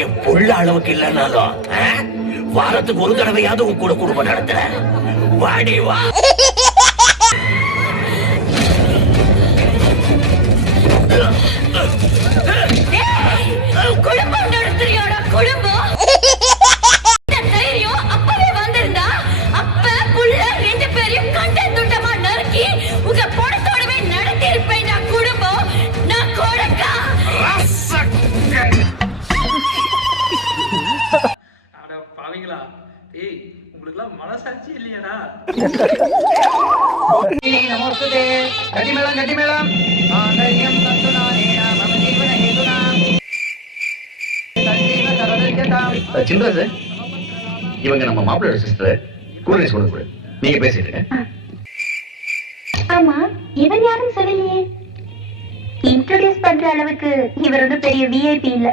என் புள்ள அளவுக்கு இல்லைனாலும் வாரத்துக்கு ஒரு தடவையாவது உன் கூட குடும்பம் நடத்துறேன். வாடி வா. குடும்பம் நடத்துறியோட குடும்பம் தைரியம் அப்பவே வந்திருந்தா அப்ப புள்ள ரெண்டு பேரையும் கண்ட துண்டமா நறுக்கி உங்க படத்தோடவே நடத்தி இருப்பேன். நான் குடும்பம் நான் கொடுக்கா. அட பாவிங்களா, ஏய் உங்களுக்குலாம் மனசாட்சி இல்லையாடா? நமஸ்தே கட்டிமேளம் கட்டிமேளம் ஆங்கரியம் தந்துனானே மம ஜீவன ஹேதுனா தஞ்சீவ சரதர்யதாம். சின்ராஜ், இவங்க நம்ம மாப்பிள்ளை சிஸ்டர் கூட சொல்லுங்க. நீங்க பேசிட்டு. ஆமா, இவர் யாரும் சொல்லலையே. இன்ட்ரோடியூஸ் பண்ற அளவுக்கு இவர் ஒன்றும் பெரிய விஐபி இல்ல.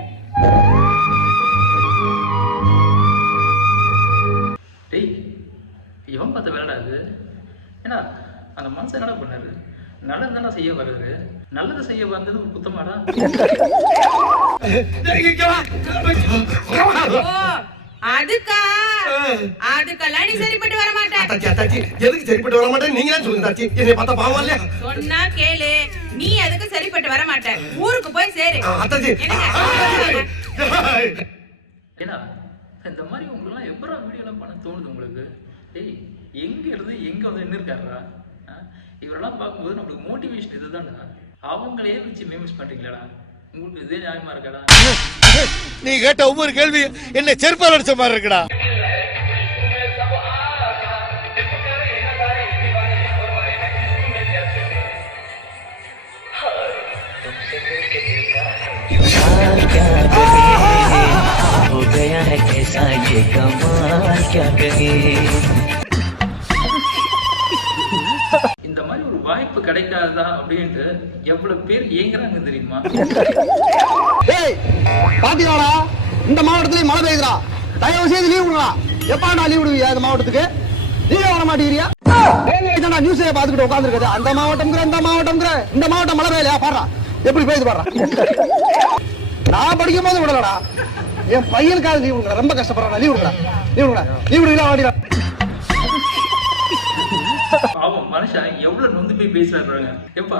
டேய், இவன் பார்த்த வேலைடா அது. ஏன்னா அந்த மனுஷன் என்ன பண்ணாரு? நல்லது தானே செய்ய வருது. நல்லது செய்ய வந்தது ஒரு குத்தமாடா? அதுக்கெல்லாம் நீ சரிப்பட்டு வர மாட்டேன். எதுக்கு சரிப்பட்டு வர மாட்டேன் நீங்க சொல்லுங்க தாச்சி. என்னை பார்த்தா பாவம் இல்லையா? சொன்னா கேளு. நீ அதுக்கு சரிப்பட்டு வர மாட்டேன். ஊருக்கு போய் சேரு. ஏன்னா இந்த மாதிரி உங்களெல்லாம் எப்படா வீடியோலாம் பண்ண தோணுது உங்களுக்கு? டேய், எங்க இருந்து எங்க வந்து நின்று இருக்காருடா? இவரெல்லாம் பார்க்கும்போது நம்மளுக்கு மோட்டிவேஷன் இதுதான்டா. அவங்களே வச்சு மேமிஸ் பண்றீங்களாடா? உங்களுக்கு இதே நியாயமா இருக்காடா? நீ கேட்ட ஒவ்வொரு கேள்வி என்ன செருப்பால் அடிச்ச மாதிரி இருக்குடா. இந்த மாதிரி ஒரு வாய்ப்பு கிடைக்காதா அப்படின்ட்டு எவ்வளவு பேர் ஏங்குறாங்க தெரியுமா? பாத்தீங்களா, இந்த மாவட்டத்திலே மழை பெய்யுதுடா. தயவு செய்து லீவ் விடுறா. எப்பாடா லீவ் விடுவியா இந்த மாவட்டத்துக்கு? நீங்க வர மாட்டேங்கிறியா? நியூஸ் பாத்துக்கிட்டு உட்காந்துருக்குது. அந்த மாவட்டம் இந்த மாவட்டம் இந்த மாவட்டம் மழை பெய்யலையா? பாடுறா எப்படி பெய்யுது பாடுறா. நான் படிக்கும் போது விடலடா. என் பையனுக்காக லீவ் விடுங்க. ரொம்ப கஷ்டப்படுறா. லீவ் விடுறா. லீவ் விடுறா. லீவ் விடுங்களா வாடிடா. பாவம் மனுஷன் எவ்வளவு நொந்து போய் பேசுறாங்க. எப்பா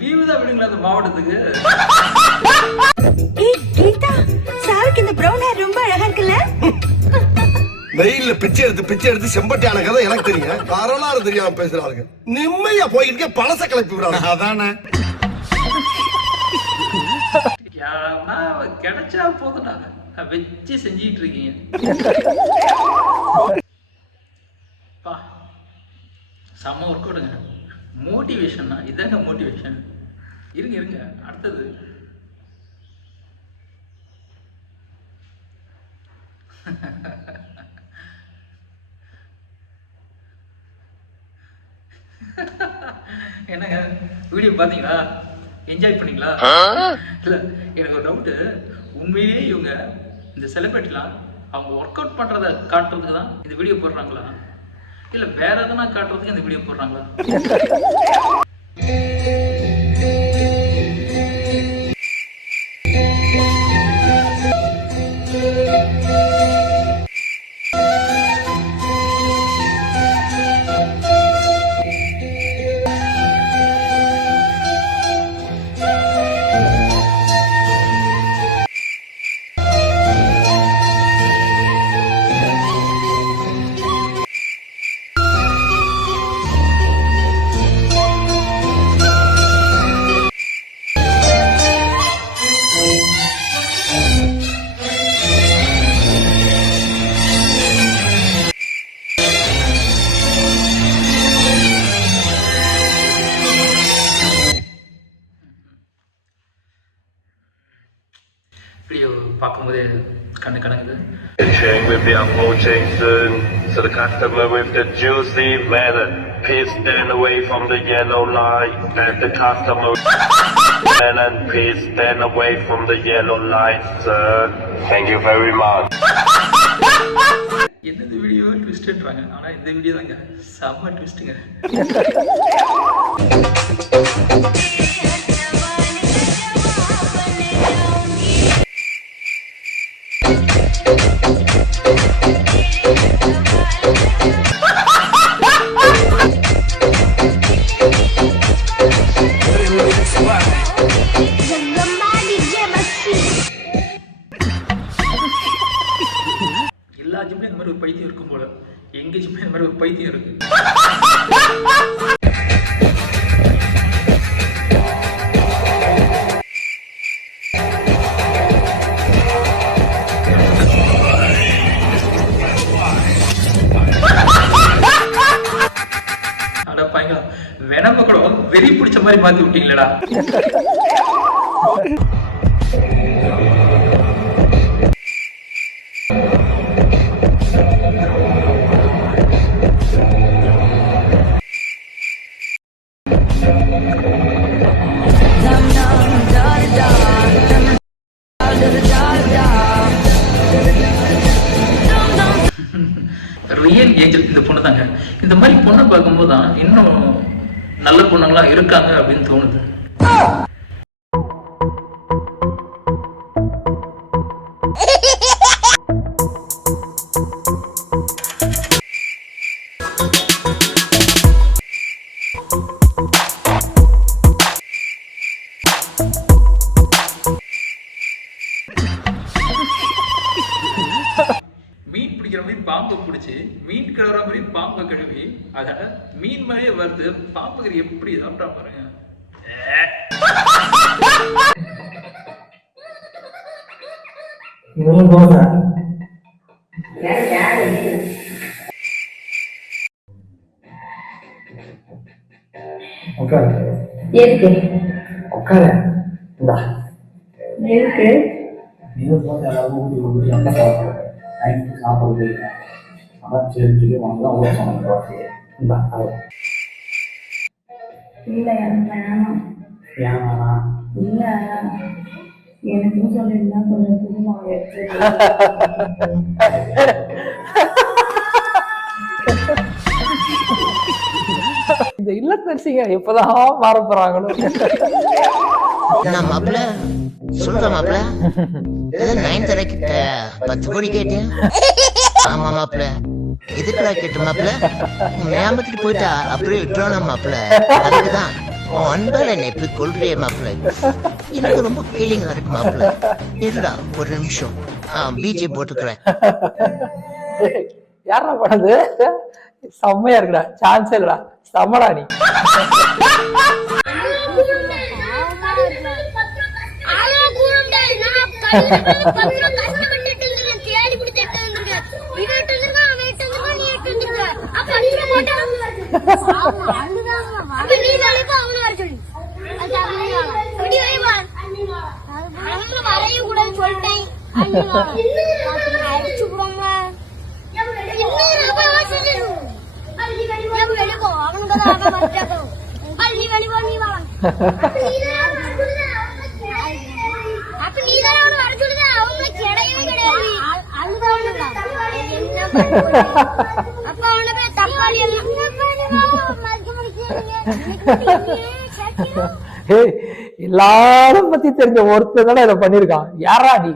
லீவு தான் விடுங்களா அந்த மாவட்டத்துக்கு? சாருக்கு இந்த பிரவுன் ஹேர் ரொம்ப அழகா இருக்குல்ல? வெயில்ல பிச்சை எடுத்து செம்பட்டியான கதை எனக்கு தெரியும். வரலாறு தெரியாம பேசுறாங்க. நிம்மதியா போயிருக்க பழச கிளப்பி விடுறாங்க. அதானே கிடைச்சா போதும். வச்சு செஞ்சிட்டு இருக்கீங்க. செம்ம ஒர்க் அவுட்டுங்க. மோட்டிவேஷன்னா இதாங்க மோட்டிவேஷன். இருங்க அடுத்தது. என்னங்க வீடியோ பாத்தீங்களா? என்ஜாய் பண்ணீங்களா? இல்ல எனக்கு ஒரு டவுட்டு. உண்மையிலேயே இவங்க இந்த செலிபிரிட்டிலாம் அவங்க ஒர்க் அவுட் பண்றத காட்டுறதுக்கு தான் இந்த வீடியோ போடுறாங்களா, இல்ல வேற எதனா காட்டுறதுக்கு இந்த வீடியோ போடுறாங்களா? வீடியோ பார்க்கும்போதே கண்ணு கணங்குது. Sharing with the approaching soon, so the customer with the juicy melon, please stand away from the yellow light, and the customer melon, please stand away from the yellow light, sir. Thank you very much. என்னது video ட்விஸ்ட்ன்றாங்க. ஆனா இந்த video தாங்க செம்ம ட்விஸ்ட்டுங்க. மாதிரி ஒரு பைத்தியம் இருக்கும் போல, எங்கேஜுமே இந்த மாதிரி ஒரு பைத்தியம் இருக்கு. அட பையங்களா, வேணாம கூட வெறி பிடிச்ச மாதிரி மாத்தி விட்டீங்களடா. ரியல் ஏஞ்சல் இந்த பொண்ணு தாங்க. இந்த மாதிரி பொண்ணை பார்க்கும்போது தான் இன்னும் நல்ல பொண்ணுங்களா இருக்காங்க அப்படின்னு தோணுது. மீன் பிடிக்கிற மாதிரி பாம்பை பிடிச்சி, மீன் கழுவுற மாதிரி பாம்பை கழுவி, அத மீன் மாதிரியே வருது. பாம்புக்கு எப்படி சாப்பிட்டா பாருங்க. எதுக்கு எதுக்கு இல்ல இல்ல எனக்கும் சொல்லிருந்தா கொஞ்சம் புதுமா இந்த இல்லத்தரசிங்க எப்பதான் மாற போறாங்களோ. மாப்பிள்ள சொல்ற மாப்பிள்ள, நயன்தாரா கிட்ட 10 கோடி கேட்டேன். ஆமா மாப்பிள்ள, எதுக்குடா கேட்ட மாப்பிள்ள? ஏமாத்திட்டு போயிட்டா அப்படியே விட்டுறோம் மாப்பிள்ள. அதுக்குதான் அன்பால என்னை எப்படி கொள்றிய மாப்பிள்ள. எனக்கு ரொம்ப ஃபீலிங்கா இருக்கு மாப்பிள்ள. இருடா ஒரு நிமிஷம், பிஜே போட்டுக்கிறேன். யாரா பண்ணது? செம்மையா இருக்குடா, சான்ஸே இல்லடா, செம்மடா நீ. எல்லாரும் பத்தி தெரிஞ்ச ஒருத்தர் தானே இதை பண்ணிருக்கான். யாரா நீ?